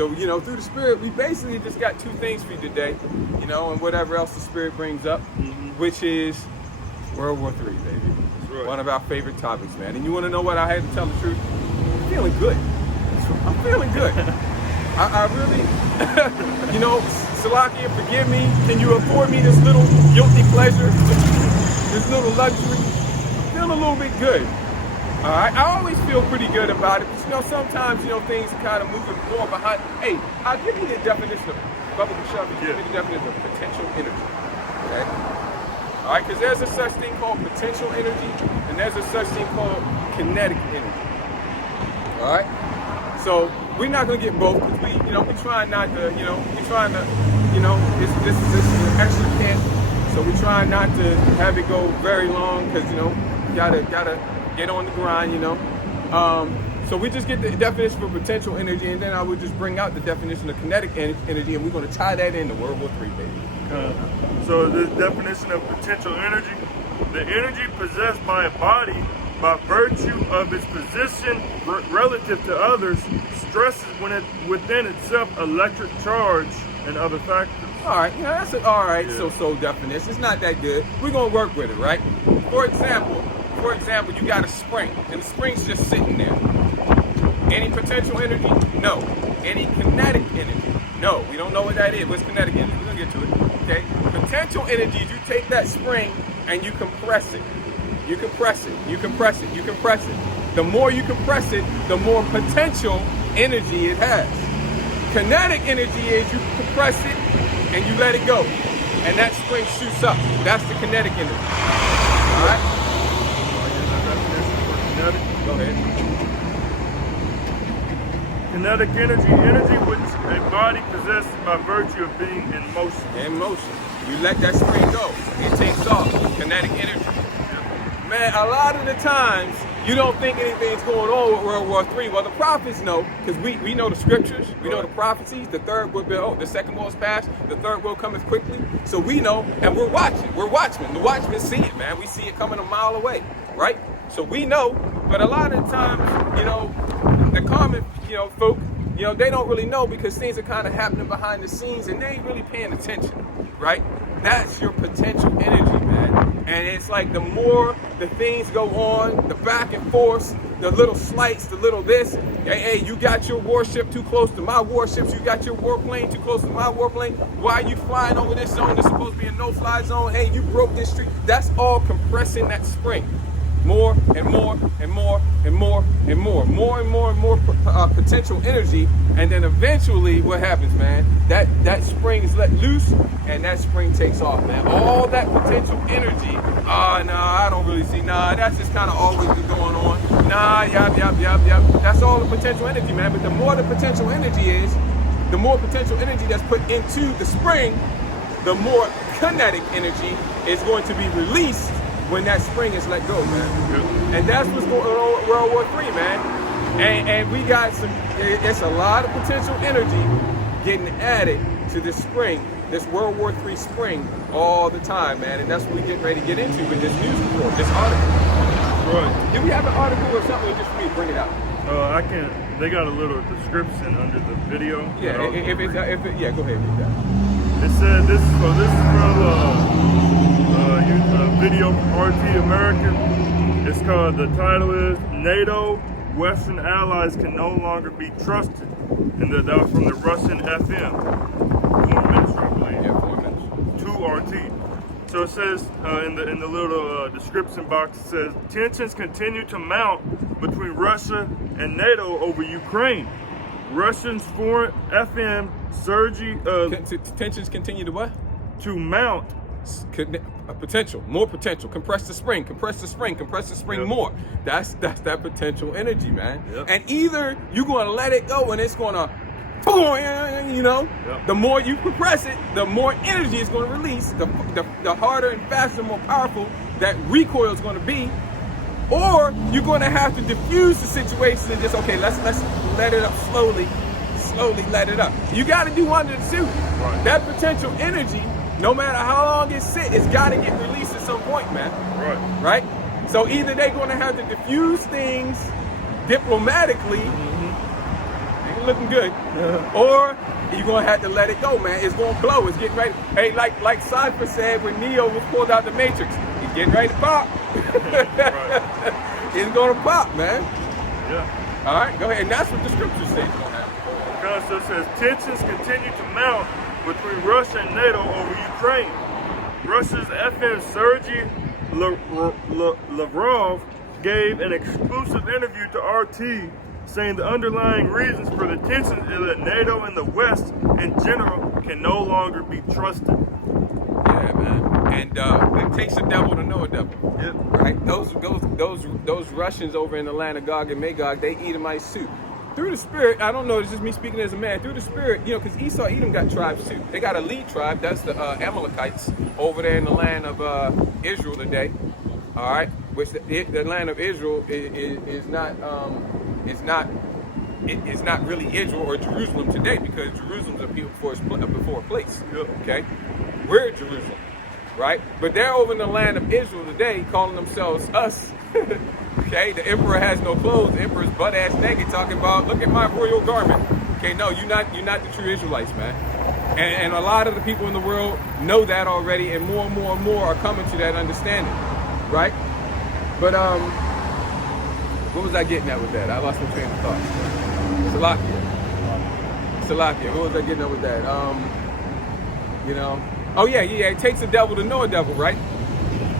So, you know, through the Spirit, we basically just got two things for you today, you know, and whatever else the Spirit brings up, which is World War III, baby. Right. One of our favorite topics, man. And you want to know what I had to tell the truth? I'm feeling good. I'm feeling good. I really, you know, Salakia, forgive me. Can you afford me this little guilty pleasure? This little luxury? I'm feeling a little bit good. All right, I always feel pretty good about it, but you know, sometimes, you know, things kind of moving more behind. Hey, I'll give you the definition of, Bubba Michelle, give me the definition of potential energy, okay? All right, because there's a such thing called potential energy, and there's a such thing called kinetic energy, all right? So we're not gonna get both, because we, you know, we're trying not to, you know, we're trying to, you know, this is an extra camp, so we're trying not to have it go very long, because, you know, gotta get on the grind, you know. So we just get the definition for potential energy, and then I would just bring out the definition of kinetic energy, and we're going to tie that into World War III, baby. So the definition of potential energy, the energy possessed by a body by virtue of its position relative to others, stresses when it within itself electric charge and other factors. All right, you know, that's an all right, Yeah. so definition. It's not that good. We're going to work with it, right? For example, you got a spring, and the spring's just sitting there. Any potential energy? No. Any kinetic energy? No. We don't know what that is. What's kinetic energy? We're gonna get to it. Okay. Potential energy is you take that spring and you compress it. You compress it. You compress it. You compress it. The more you compress it, the more potential energy it has. Kinetic energy is you compress it and you let it go, and that spring shoots up. That's the kinetic energy. All right. Go ahead. Kinetic energy which a body possesses by virtue of being in motion. In motion. You let that spring go. It takes off. Kinetic energy. Man, a lot of the times, you don't think anything's going on with World War III. Well, the prophets know, because we know the scriptures, we know the prophecies. The third will be, the second will is past, the third will cometh quickly. So we know, and we're watching. We're watchmen. The watchmen see it, man. We see it coming a mile away, right? So we know, but a lot of the times, you know, the common, you know, folk, you know, they don't really know because things are kind of happening behind the scenes and they ain't really paying attention, right? That's your potential energy, man. And it's like the more the things go on, the back and forth, the little slights, the little this, hey, you got your warship too close to my warships, you got your warplane too close to my warplane, why are you flying over this zone? This is supposed to be a no-fly zone, hey, you broke this street. That's all compressing that spring. More and more and more and more and more, more and more and more potential energy, and then eventually what happens, man? That spring is let loose, and that spring takes off, man. All that potential energy. I don't really see. That's just kind of always been going on. Yep. That's all the potential energy, man. But the more the potential energy is, the more potential energy that's put into the spring, the more kinetic energy is going to be released when that spring is let go, man. And that's what's going on with World War III, man. And we got it's a lot of potential energy getting added to this spring, this World War III spring all the time, man. And that's what we get ready to get into with this news report, this article. Right. Do we have an article or something, or just for me to bring it out? I can't. They got a little description under the video. Yeah, go ahead with that. It said this is from video from RT American. It's called, the title is NATO Western Allies Can No Longer Be Trusted. And that was from the Russian FM. 4 minutes, I believe. Yeah, 4 minutes. 2 RT. So it says in the little description box, it says tensions continue to mount between Russia and NATO over Ukraine. Russians foreign FM Sergei tensions continue to what? To mount. Potential, more potential. Compress the spring Yep. more. That's that potential energy, man. Yep. And either you're gonna let it go and it's gonna, you know, Yep. the more you compress it, the more energy it's gonna release, the harder and faster, more powerful that recoil is gonna be. Or you're gonna have to diffuse the situation and just, okay, let's let it up slowly let it up. You gotta do one of the two. Right. That potential energy, no matter how long it sits, it's got to get released at some point, man. Right. So either they're going to have to diffuse things diplomatically. looking good, or you're gonna have to let it go, man. It's gonna blow. It's getting ready. Hey, like Cypher said when Neo was pulled out the Matrix, he's getting ready to pop. It's gonna pop, man. Yeah. All right, go ahead. And that's what the scriptures say. Because it says tensions continue to mount between Russia and NATO over Ukraine. Russia's FM Sergei Lavrov gave an exclusive interview to RT, saying the underlying reasons for the tensions is that NATO and the West in general can no longer be trusted. Yeah, man. And it takes a devil to know a devil. Yep. Right? Those Russians over in the land of Gog and Magog, they Edomites too. Through the spirit, I don't know, it's just me speaking as a man. Through the spirit, you know, because Esau, Edom got tribes too. They got a lead tribe, that's the Amalekites over there in the land of Israel today. All right, which the land of Israel is not really Israel or Jerusalem today, because Jerusalem's before a place. Okay, we're Jerusalem, right? But they're over in the land of Israel today, calling themselves us. Okay, the emperor has no clothes. The emperor's butt ass naked, talking about, look at my royal garment. Okay, no, you're not the true Israelites, man. And a lot of the people in the world know that already, and more are coming to that understanding, right? But what was I getting at with that? I lost my train of thought. Salakia. What was I getting at with that? You know. Oh yeah. It takes a devil to know a devil, right?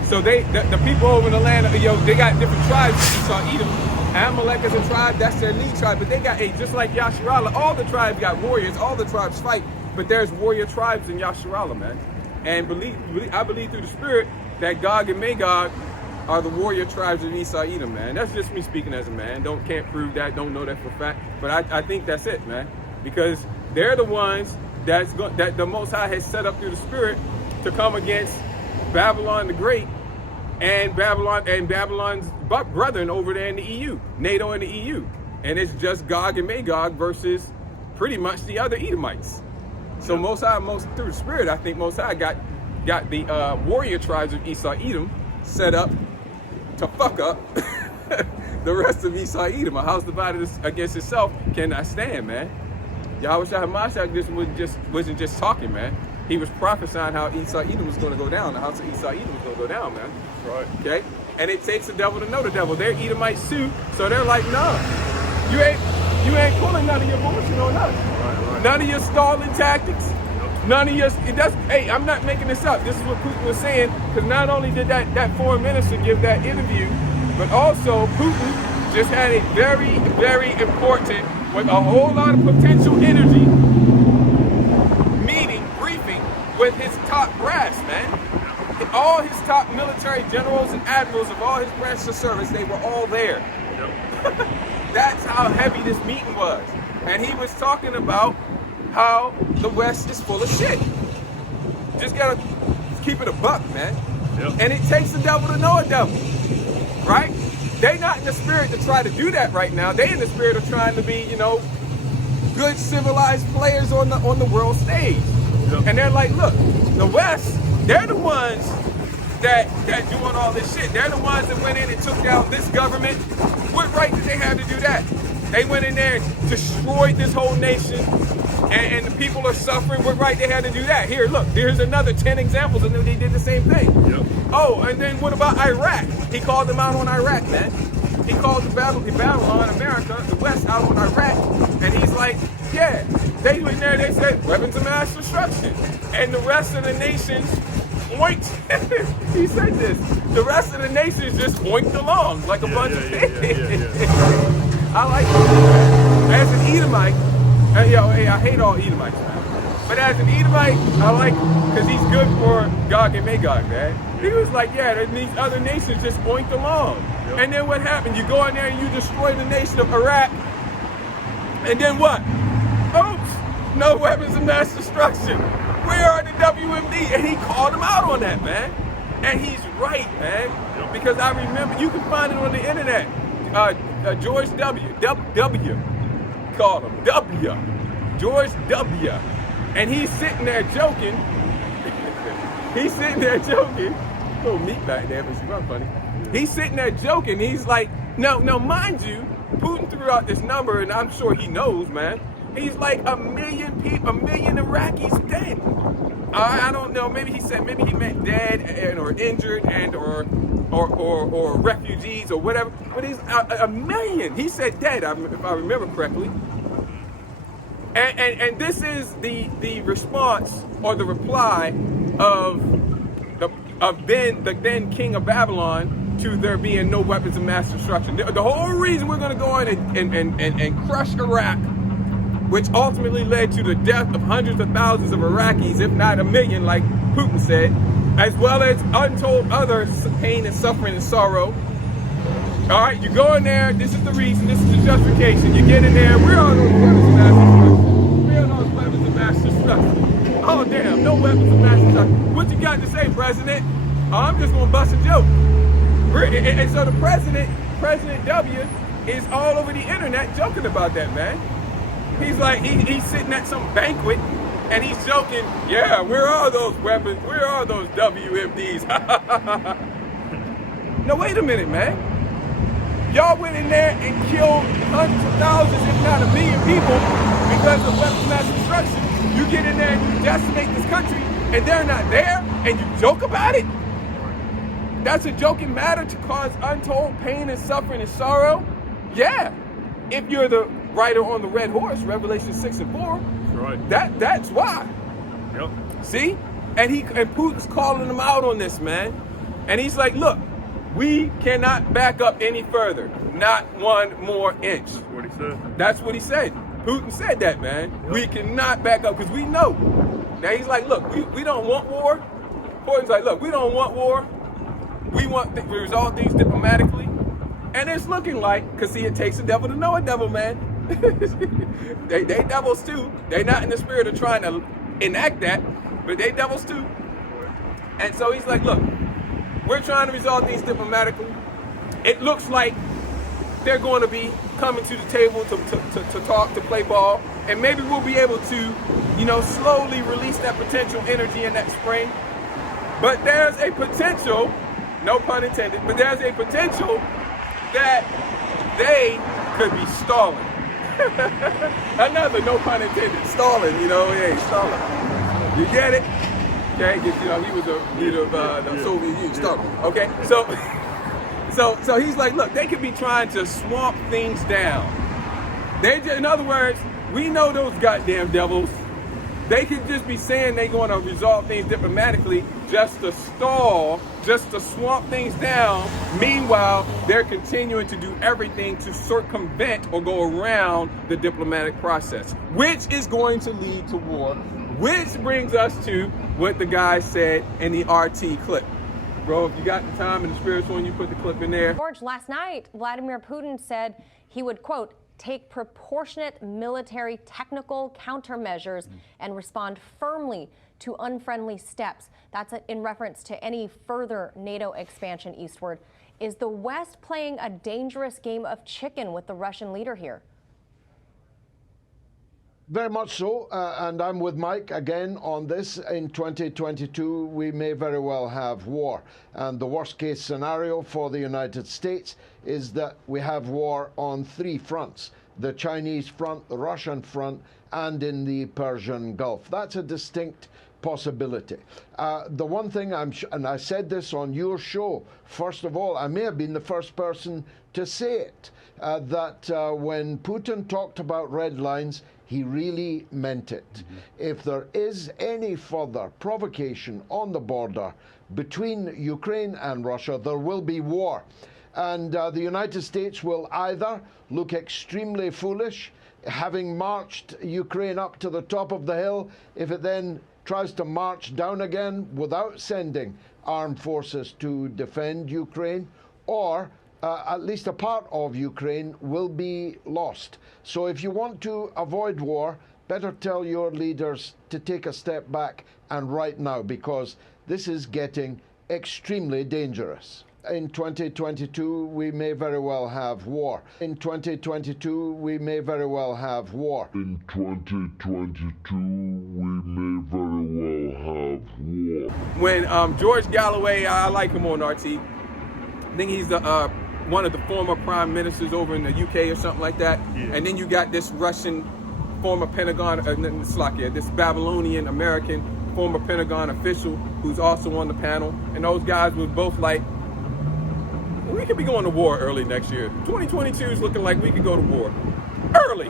So the people over in the land, they got different tribes. Esau, Edom, Amalek is a tribe. That's their lead tribe. But they got just like Yasharallah. All the tribes got warriors. All the tribes fight. But there's warrior tribes in Yasharallah, man. And I believe through the spirit that Gog and Magog are the warrior tribes of Esau, Edom, man. That's just me speaking as a man. Can't prove that. Don't know that for a fact. But I think that's it, man. Because they're the ones that the Most High has set up through the spirit to come against Babylon the Great. And Babylon's brethren over there in the EU, NATO and the EU. And it's just Gog and Magog versus pretty much the other Edomites. So Most High, through the spirit, I think Most High got the warrior tribes of Esau, Edom set up to fuck up the rest of Esau, Edom. A house divided against itself cannot stand, man. Yahweh Shah wasn't just talking, man. He was prophesying how Esau, Edom was going to go down. The house of Esau, Edom was going to go down, man. Right. Okay? And it takes the devil to know the devil. They're Edomites too, so they're like, no, you ain't pulling none of your bullshit on us. Right. None of your stalling tactics. Yep. None of your, hey, I'm not making this up. This is what Putin was saying, because not only did that foreign minister give that interview, but also Putin just had a very, very important, with a whole lot of potential energy, briefing with his top brass, man. All his top military generals and admirals of all his branches of service, they were all there. Yep. That's how heavy this meeting was. And he was talking about how the West is full of shit. Just gotta keep it a buck, man. Yep. And it takes the devil to know a devil, right? They not in the spirit to try to do that right now. They in the spirit of trying to be, good civilized players on the world stage. Yep. And they're like, look, the West, they're the ones that doing all this shit. They're the ones that went in and took down this government. What right did they have to do that? They went in there and destroyed this whole nation, and the people are suffering. What right they had to do that? Here, look, here's another 10 examples, and then they did the same thing. Yep. Oh, and then what about Iraq? He called them out on Iraq, man. He called the Babylon, America, the West, out on Iraq, and he's like, yeah, they went there, they said, weapons of mass destruction. And the rest of the nations oinked. He said this. The rest of the nations just oinked along like a bunch of things. I like it. As an Edomite, I hate all Edomites, man. But as an Edomite, I like it because he's good for Gog and Magog, man. He was like, yeah, these other nations just oinked along. Yep. And then what happened? You go in there and you destroy the nation of Iraq. And then what? Oops, no weapons of mass destruction. Where are the WMD? And he called him out on that, man. And he's right, man. Yep. Because I remember, you can find it on the internet. George W. Called him W. George W. And he's sitting there joking. He's sitting there joking. Little meat back there, but she's not funny. He's sitting there joking. He's like, no, mind you, Putin threw out this number, and I'm sure he knows, man. He's like a million people, a million Iraqis dead. I don't know. Maybe he meant dead and or injured and or refugees or whatever. But he's a million. He said dead, if I remember correctly. And this is the response or the reply of the then king of Babylon to there being no weapons of mass destruction. The whole reason we're going to go in and crush Iraq, which ultimately led to the death of hundreds of thousands of Iraqis, if not a million, like Putin said, as well as untold other pain and suffering and sorrow. All right, you go in there, this is the reason, this is the justification. You get in there, where are those weapons of mass destruction? Where are those weapons of mass destruction? Oh, damn, no weapons of mass destruction. What you got to say, President? I'm just going to bust a joke. And so the President W, is all over the internet joking about that, man. He's like, he's sitting at some banquet and he's joking, yeah, where are those weapons? Where are those WMDs? No, wait a minute, man. Y'all went in there and killed hundreds of thousands, if not a million people because of weapons of mass destruction. You get in there and you decimate this country and they're not there and you joke about it? That's a joking matter to cause untold pain and suffering and sorrow? Yeah. If you're the rider on the red horse, Revelation 6 and 4, right. That's why. Yep. See? And Putin's calling them out on this, man. And he's like, look, we cannot back up any further. Not one more inch. That's what he said. That's what he said. Putin said that, man. Yep. We cannot back up because we know. Now he's like, look, we don't want war. Putin's like, look, we don't want war. We want to resolve things diplomatically. And it's looking like, because see, it takes a devil to know a devil, man. they devils too. They're not in the spirit of trying to enact that, but they devils too. And so he's like, look, we're trying to resolve things diplomatically. It looks like they're going to be coming to the table to talk, to play ball, and maybe we'll be able to, slowly release that potential energy in that spring. But there's a potential, no pun intended, but there's a potential that they could be stalling. Another no pun intended, stalling, hey, stalling. You get it? Okay, he was a leader of the Soviet Union, stalling. Okay, so he's like, look, they could be trying to swamp things down. In other words, we know those goddamn devils. They could just be saying they're going to resolve things diplomatically just to stall, just to swamp things down. Meanwhile, they're continuing to do everything to circumvent or go around the diplomatic process, which is going to lead to war, which brings us to what the guy said in the RT clip. Bro, if you got the time and the spiritual and you put the clip in there. George, last night, Vladimir Putin said he would, quote, take proportionate military technical countermeasures and respond firmly to unfriendly steps. That's in reference to any further NATO expansion eastward. Is the West playing a dangerous game of chicken with the Russian leader here? Very much so, and I'm with Mike again on this. In 2022, we may very well have war. And the worst case scenario for the United States is that we have war on three fronts: the Chinese front, the Russian front, and in the Persian Gulf. That's a distinct possibility. The one thing and I said this on your show, first of all, I may have been the first person to say it, that when Putin talked about red lines, he really meant it. Mm-hmm. If there is any further provocation on the border between Ukraine and Russia, there will be war. And the United States will either look extremely foolish, having marched Ukraine up to the top of the hill, if it then tries to march down again without sending armed forces to defend Ukraine, or at least a part of Ukraine will be lost. So if you want to avoid war, better tell your leaders to take a step back and right now, because this is getting extremely dangerous. In 2022, we may very well have war. In 2022, we may very well have war. In 2022, we may very well have war. When George Galloway, I like him on RT. I think he's the one of the former prime ministers over in the UK or something like that. Yeah. And then you got this Russian former Pentagon, this Babylonian American former Pentagon official who's also on the panel, and those guys was both like, we could be going to war early next year. 2022 is looking like we could go to war early.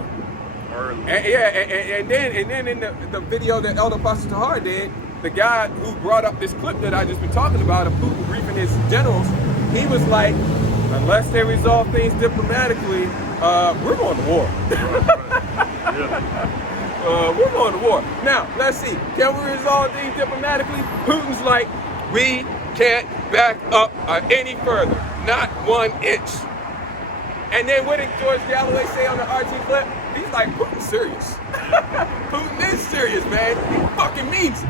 And then in the video that Elder Pastor Tahar did, the guy who brought up this clip that I just been talking about of Putin briefing his generals, he was like, unless they resolve things diplomatically, we're going to war. We're going to war. Now, let's see. Can we resolve things diplomatically? Putin's like, we can't back up any further. Not 1 inch. And then what did George Galloway say on the RT clip? He's like, Putin's serious. Putin is serious, man. He fucking means it.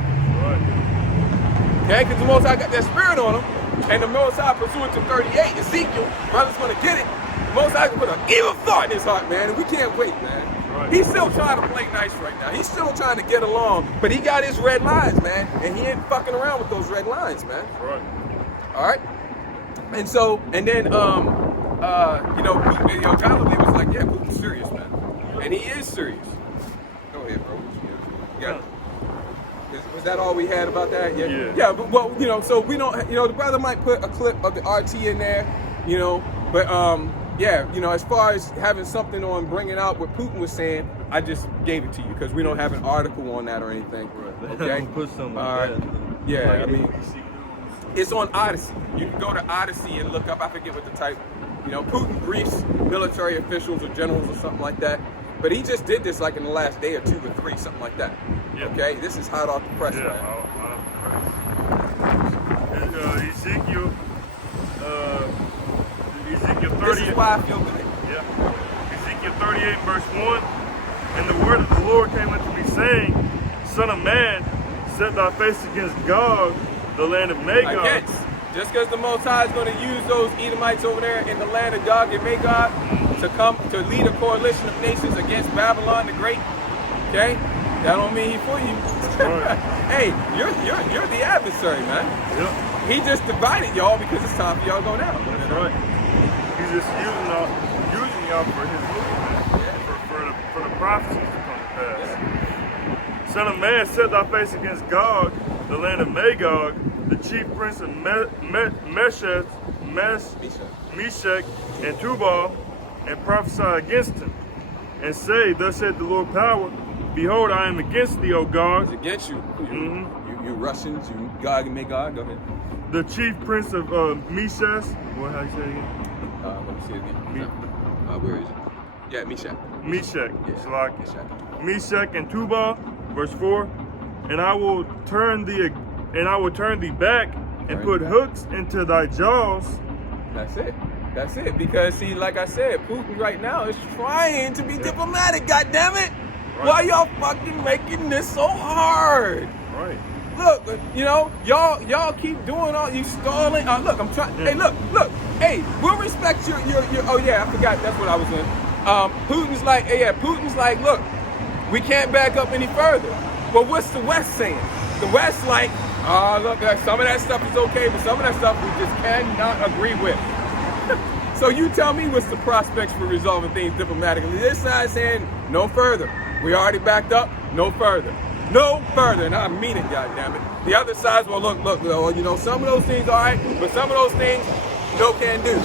Okay, because the Most High got that spirit on him, and the Most High, pursuant to 38, Ezekiel, brother's gonna get it. The Most High can put an evil thought in his heart, man, and we can't wait, man. He's still trying to play nice right now. He's still trying to get along, but he got his red lines, man, and he ain't fucking around with those red lines, man. All right. And so, and then, Galloway was like, yeah, Putin's serious, man, and he is serious. Go ahead, bro. Yeah. Was that all we had about that? Yeah. But well, so we don't. The brother might put a clip of the RT in there, but as far as having something on bringing out what Putin was saying, I just gave it to you because we don't have an article on that or anything. Okay. Put something like that. Yeah, I mean, it's on Odyssey. You can go to Odyssey and look up. I forget what the type. Putin briefs military officials or generals or something like that. But he just did this like in the last day or 2 or 3, something like that. Okay, this is hot off the press, man. Ezekiel 38. This is why I feel good. Ezekiel 38 verse 1. And the word of the Lord came unto me, saying, Son of man, set thy face against Gog, the land of Magog. Just because the Most High is going to use those Edomites over there in the land of Gog and Magog to come to lead a coalition of nations against Babylon the Great, okay? That don't mean he for you. Hey, you're the adversary, man. He just divided y'all because it's time for y'all to go down. That's right. He's just using y'all for his movement, for the prophecies to come to pass. Son of man, set thy face against Gog, the land of Magog, the chief prince of Meshach, and Tubal, and prophesy against him, and say, Thus saith the Lord Power, Behold, I am against thee, O Gog. He's against you. You Russians, you Gog and Magog. Go ahead. The chief prince of Meshach. What? How you say it again? Let me see it again. Where is it? Yeah, Meshach. Meshach. Yeah. Meshach and Tubal, verse 4. And I will turn thee back and put hooks into thy jaws. That's it. That's it. Because see, like I said, Putin right now is trying to be diplomatic. God damn it! Why y'all fucking making this so hard? Look, y'all keep doing all you stalling. Look, I'm trying. Hey, look. Hey, we'll respect your. Oh yeah, I forgot. That's what I was doing. Putin's like, Putin's like, look, we can't back up any further. But what's the West saying? The West like, look, some of that stuff is okay, but some of that stuff we just cannot agree with. So you tell me what's the prospects for resolving things diplomatically. This side saying no further. We already backed up, no further. No further, and I mean it, goddammit. The other side's, well, look, some of those things all right, but some of those things, no can do.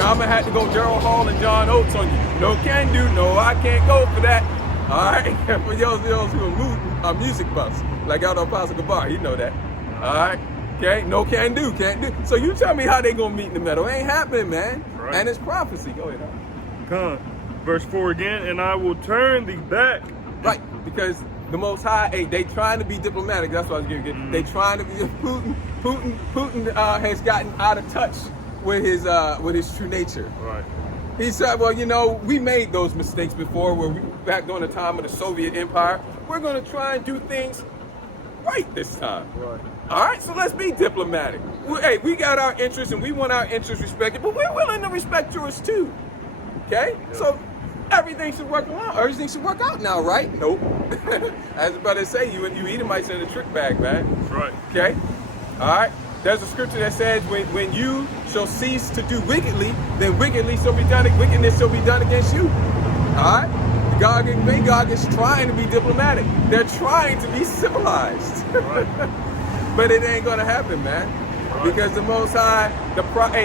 I'm gonna have to go Gerald Hall and John Oates on you. No can do, no, I can't go for that. All right, for those who are music buffs, like Elder Apostle Gabar, you know that. All right, okay, no can do, can't do. So you tell me how they gonna meet in the middle. It ain't happening, man. And it's prophecy. Go ahead. Come, verse 4 again, and I will turn thee back. Right, because the Most High, they trying to be diplomatic. That's what I was going to get. They trying to be. Putin has gotten out of touch with his true nature. He said, well, we made those mistakes before, where back during the time of the Soviet Empire. We're going to try and do things right this time. All right, so let's be diplomatic. We got our interests and we want our interests respected, but we're willing to respect yours too. Okay, so. Everything should work out. Everything should work out now, right? Nope. As the brother say, you Edomites in the trick bag, man. That's right. Okay? All right? There's a scripture that says, when you shall cease to do wickedly, then wickedness shall be done against you. All right? Gog and Magog is trying to be diplomatic. They're trying to be civilized. Right. But it ain't gonna happen, man. Right. Because the Most High, the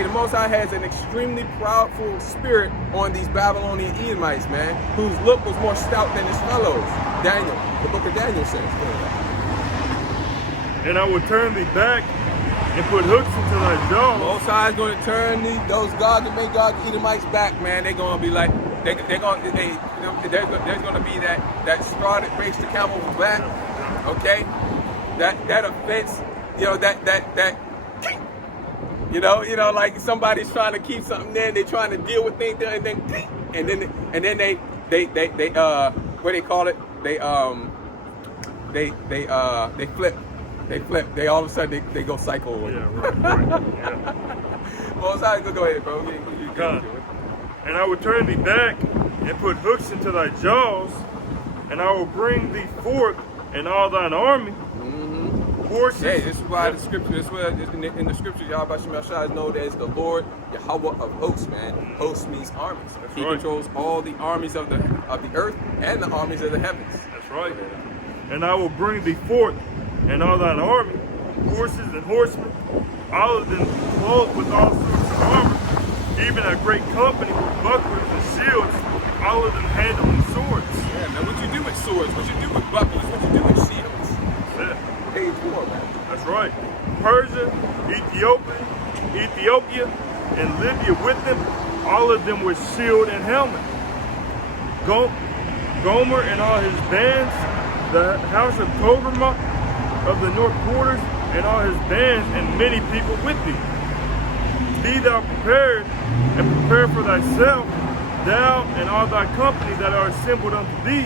Most High has an extremely proudful spirit on these Babylonian Edomites, man, whose look was more stout than his fellows. Daniel, the book of Daniel says. And I will turn thee back and put hooks into thy jaws. Most High is going to turn those Gog and Magog Edomites back, man. They're going to be like, there's going to be that straw that breaks the camel's back, okay? That offense, like somebody's trying to keep something there, they're trying to deal with things there, and then they what they call it? They flip. They flip. They all of a sudden they go psycho. Yeah, right. Yeah. Well, sorry, go ahead, bro. God. And I will turn thee back and put hooks into thy jaws, and I will bring thee forth and all thine army, horses. Hey, this is why the scripture, this is why in the scripture, Yahweh Shemel Shah is known as the Lord Yahweh of hosts, man. Hosts means armies. He right. controls all the armies of the earth and the armies of the heavens. That's right. And I will bring thee forth and all thine army, horses and horsemen, all of them clothed with all sorts of armor, even a great company with bucklers and shields, all of them handling swords. Yeah, man, what you do with swords, what you do with bucklers, what you do with shields. Yeah. Page 4, man. That's right. Persia, Ethiopia, and Libya with them, all of them with shield and helmet. Gomer and all his bands, the house of Togarmah of the north quarters, and all his bands, and many people with thee. Be thou prepared, and prepare for thyself, thou and all thy company that are assembled unto thee,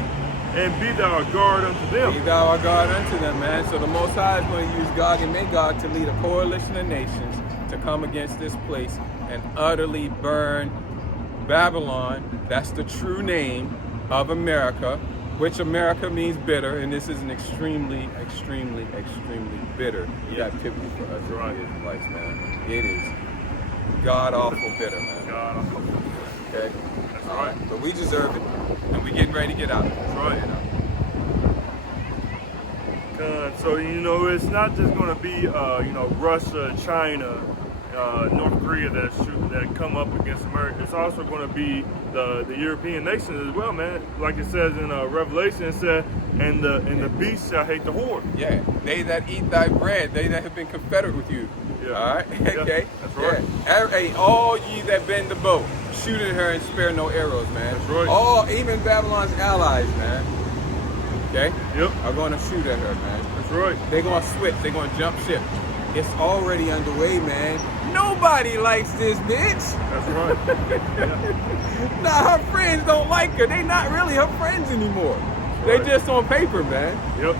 and be thou a guard unto them. Be thou a guard unto them, man. So the Most High is going to use Gog and Magog to lead a coalition of nations to come against this place and utterly burn Babylon. That's the true name of America, which America means bitter, and this is an extremely, extremely, extremely bitter captivity for us Israelites, man. It is god-awful bitter, man. God, Okay? that's right. But we deserve it, and we getting ready to get out. That's right. So, it's not just going to be, Russia, China, North Korea that come up against America. It's also going to be the European nations as well, man. Like it says in Revelation, it says, and the beast shall hate the whore. Yeah, they that eat thy bread, they that have been confederate with you. Yeah. All right, Yeah, okay. that's right. Yeah. Hey, all ye that bend the bow, shoot at her and spare no arrows, man. That's right. All, even Babylon's allies, man. Okay. Yep. Are going to shoot at her, man. That's right. They're going to switch. They're going to jump ship. It's already underway, man. Nobody likes this bitch. That's right. Yeah. Nah, her friends don't like her. They not really her friends anymore. They right. just on paper, man. Yep.